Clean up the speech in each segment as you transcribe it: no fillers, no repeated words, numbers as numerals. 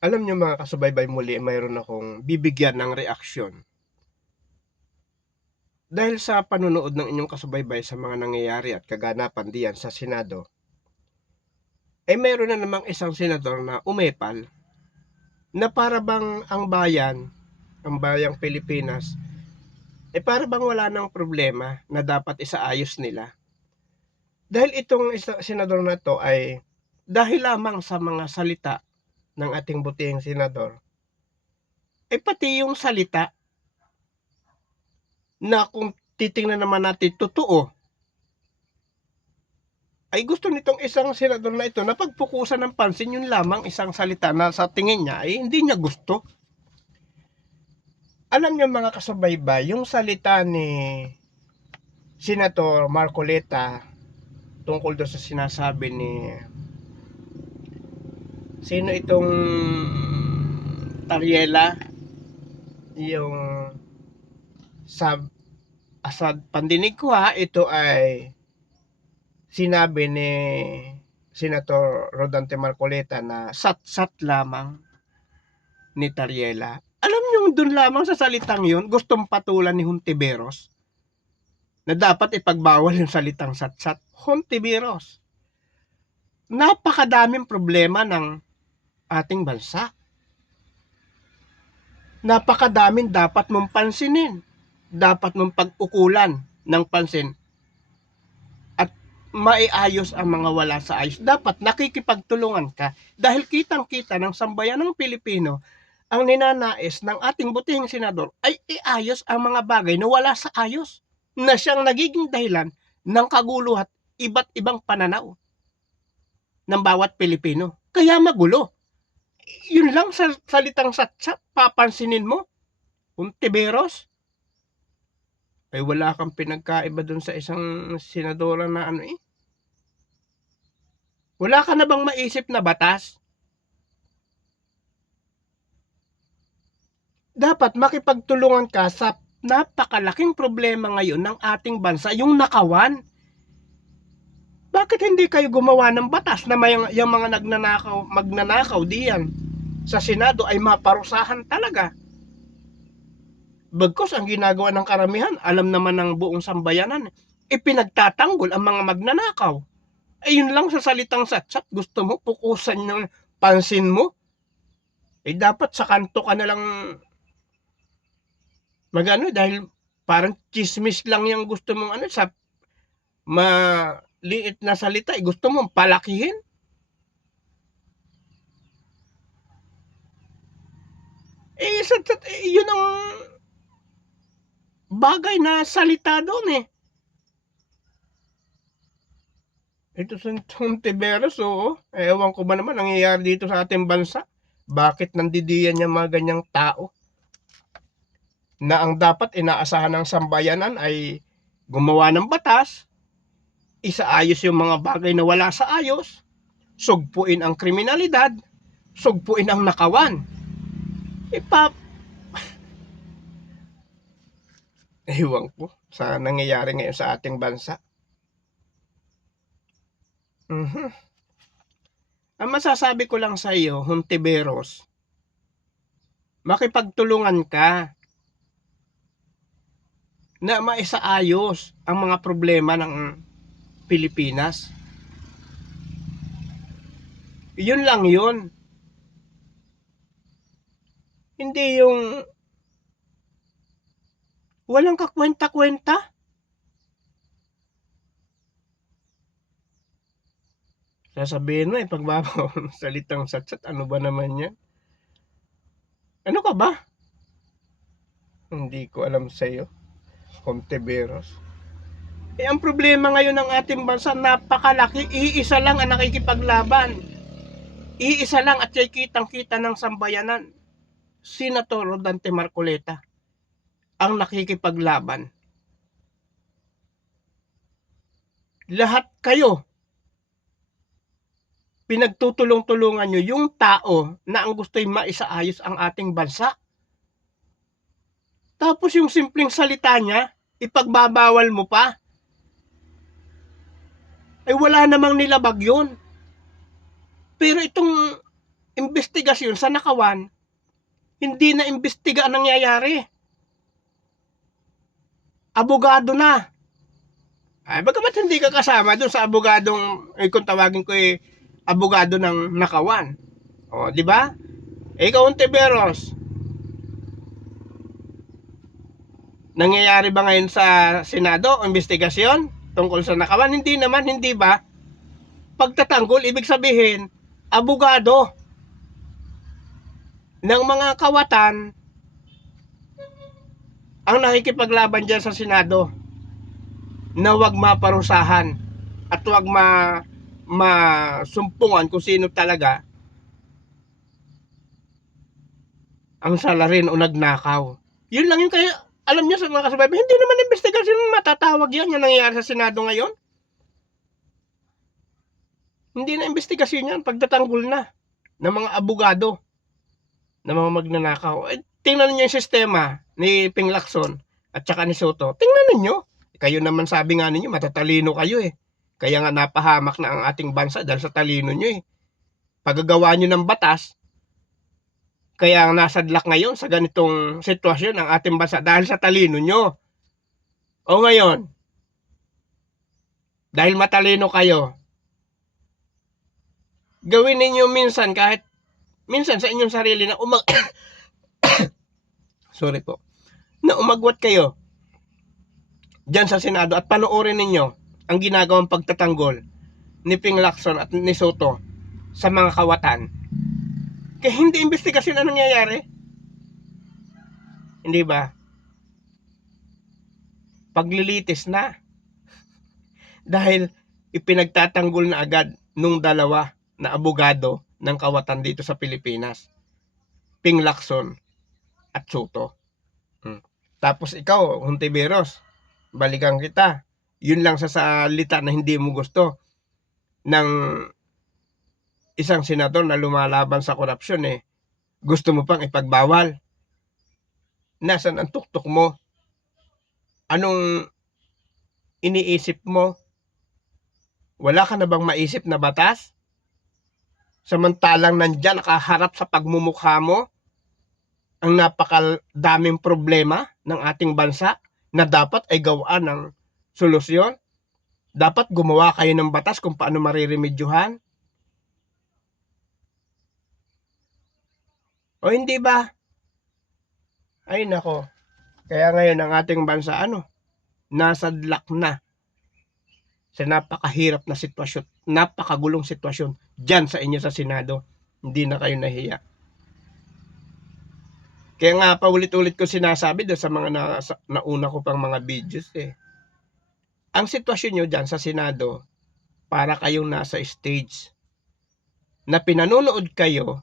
Alam niyo mga kasubaybay, muli mayroon akong bibigyan ng reaksyon. Dahil sa panunood ng inyong kasubaybay sa mga nangyayari at kaganapan diyan sa Senado, mayroon na namang isang senador na umepal na para bang ang bayang Pilipinas, para bang wala nang problema na dapat isaayos nila. Dahil itong senador na to ay dahil lamang sa mga salita ng ating butihing senador, pati yung salita na kung titingnan naman natin totoo, ay gusto nitong isang senador na ito na pagpukusan ng pansin yun lamang isang salita na sa tingin niya ay hindi niya gusto. Alam niyo mga kasubaybay, yung salita ni Senator Marcoleta tungkol doon sa sinasabi ni sino itong Tariela, yung sa pandinig ko ito ay sinabi ni Senator Rodante Marcoleta na sat-sat lamang ni Tariela. Alam niyo doon lamang sa salitang yun, gustong patulan ni Hontiveros na dapat ipagbawal yung salitang sat-sat. Hontiveros, napakadaming problema ng ating bansa. Napakadaming dapat mong pansinin. Dapat mong pag-ukulan ng pansin at maiayos ang mga wala sa ayos. Dapat nakikipagtulungan ka dahil kitang-kita ng sambayanang Pilipino ang ninanais ng ating butihing senador ay iayos ang mga bagay na wala sa ayos, na siyang nagiging dahilan ng kaguluhan at iba't ibang pananaw ng bawat Pilipino. Kaya magulo. Yun lang sa salitang satsat, papansinin mo, Hontiveros, ay wala kang pinagkaiba dun sa isang senadora na Wala ka na bang maisip na batas? Dapat makipagtulungan ka sa napakalaking problema ngayon ng ating bansa, yung nakawan. Bakit hindi kayo gumawa ng batas na may yung mga magnanakaw diyan sa Senado ay maparusahan talaga? Bagkus ang ginagawa ng karamihan, alam naman ng buong sambayanan, ipinagtatanggol ang mga magnanakaw. Yun lang sa salitang satsat, gusto mo pukusan yung pansin mo? Dapat sa kanto ka na lang magano dahil parang chismis lang yung gusto mong sa maliit na salita, gusto mong palakihin. Yun ang bagay na salita doon Ito sa Hontiveros, ewan ko ba naman nangyayari dito sa ating bansa. Bakit nandidiyan niya mga ganyang tao? Na ang dapat inaasahan ng sambayanan ay gumawa ng batas, isaayos yung mga bagay na wala sa ayos, sugpuin ang kriminalidad, sugpuin ang nakawan. Ipap Ewan ko sa nangyayari ngayon sa ating bansa. Ang masasabi ko lang sa iyo, Hontiveros, makipagtulungan ka na maisaayos ang mga problema ng Pilipinas. Yun lang yun. Hindi yung walang kakwenta-kwenta. Sasabihin mo pagbabawal salitang satsat, ano ba naman yan? Ano ka ba? Hindi ko alam sa iyo, Hontiveros. Ang problema ngayon ng ating bansa, napakalaki. Iisa lang ang nakikipaglaban. Iisa lang at kitang-kita ng sambayanan. Senator Rodante Marcoleta ang nakikipaglaban. Lahat kayo, pinagtutulong-tulungan nyo yung tao na ang gusto'y maisaayos ang ating bansa. Tapos yung simpleng salita niya, ipagbabawal mo pa. Wala namang nilabag yun. Pero itong investigasyon sa nakawan, hindi na imbestiga ang nangyayari. Abogado na. Ay, bagamat hindi ka kasama doon sa abogadong, kung tawagin ko abogado ng nakawan. O, di ba? Ikaw, Ontiveros, nangyayari ba ngayon sa Senado investigasyon tungkol sa nakawan? Hindi naman, hindi ba? Pagtatanggol, ibig sabihin, abogado ng mga kawatan ang nakikipaglaban dyan sa Senado na wag maparusahan at wag masumpungan kung sino talaga ang salarin o nagnakaw. Yun lang yung kaya, alam niyo sa mga kasabay, hindi naman investigasyon matatawag yan, yung nangyayari sa Senado ngayon. Hindi na investigasyon yan, pagtatanggol na ng mga abogado, ng mga magnanakaw. Tingnan niyo yung sistema ni Ping Lacson at saka ni Soto. Tingnan niyo. Kayo naman sabi nga ninyo, matatalino kayo eh. Kaya nga napahamak na ang ating bansa dahil sa talino nyo eh. Paggagawa nyo ng batas, kaya nasadlak ngayon sa ganitong sitwasyon ang ating bansa dahil sa talino nyo. O ngayon, dahil matalino kayo, gawin ninyo minsan kahit minsan sa inyong sarili na sorry po, na umagwat kayo dyan sa Senado at panoorin ninyo ang ginagawang pagtatanggol ni Ping Lacson at ni Soto sa mga kawatan. Kaya hindi investigasyon ang nangyayari. Hindi ba? Paglilitis na. Dahil ipinagtatanggol na agad nung dalawa na abogado ng kawatan dito sa Pilipinas. Ping Lacson at Soto. Tapos ikaw, Hontiveros, balikan kita. Yun lang sa salita na hindi mo gusto ng isang senador na lumalaban sa korupsyon eh. Gusto mo pang ipagbawal. Nasaan ang tuktok mo? Anong iniisip mo? Wala ka na bang maisip na batas? Samantalang nandyan nakaharap sa pagmumukha mo ang napakadaming problema ng ating bansa na dapat ay gawaan ng solusyon. Dapat gumawa kayo ng batas kung paano mariremedyohan. O hindi ba? Ay nako. Kaya ngayon ang ating bansa nasadlak na sa napakahirap na sitwasyon, napakagulong sitwasyon dyan sa inyo sa Senado. Hindi na kayo nahiya. Kaya nga paulit-ulit ko sinasabi doon sa mga nauna ko pang mga videos eh. Ang sitwasyon nyo dyan sa Senado, para kayong nasa stage na pinanonood kayo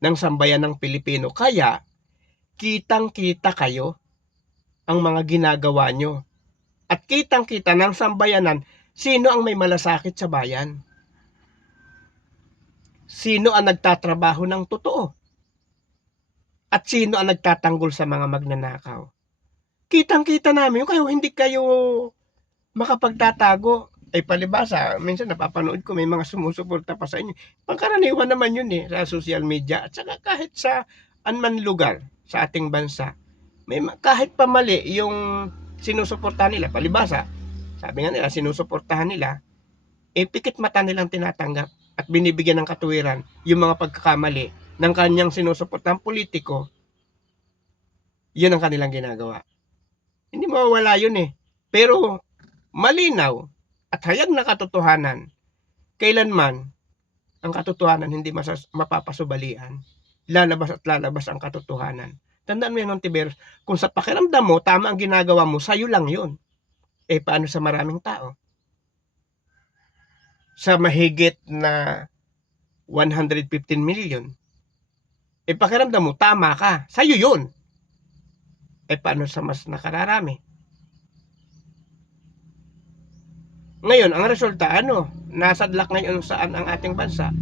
ng sambayan ng Pilipino. Kaya, kitang-kita kayo ang mga ginagawa nyo. At kitang-kita ng sambayanan, sino ang may malasakit sa bayan? Sino ang nagtatrabaho ng totoo? At sino ang nagtatanggol sa mga magnanakaw? Kitang-kita namin, kayo hindi kayo makapagtatago. Ay palibasa, minsan napapanood ko may mga sumusuporta pa sa inyo. Pangkaraniwan naman yun sa social media at saka kahit sa anman lugar sa ating bansa. May kahit pa mali yung sinusuportahan nila, palibasa, sabi nga nila sinusuportahan nila, pikit mata nilang tinatanggap at binibigyan ng katuwiran yung mga pagkakamali ng kanyang sinusuportahang politiko. Yun ang kanilang ginagawa. Hindi mawawala yun Pero malinaw at hayag na katotohanan, kailanman ang katotohanan hindi mapapasubalian. Lalabas at lalabas ang katotohanan. Tandaan mo yan, Hontiveros, kung sa pakiramdam mo, tama ang ginagawa mo, sa'yo lang yun. Paano sa maraming tao? Sa mahigit na 115 million, pakiramdam mo, tama ka, sa'yo yun. Paano sa mas nakararami? Ngayon, ang resulta, nasadlak ngayon saan ang ating bansa?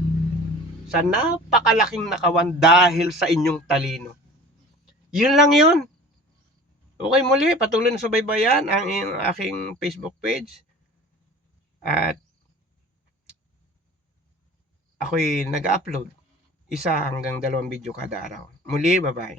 Sa napakalaking nakawan dahil sa inyong talino. Yun lang yun. Okay, muli, patuloy na subaybayan ang aking Facebook page. At ako'y nag-upload 1 hanggang 2 video kada araw. Muli, bye-bye.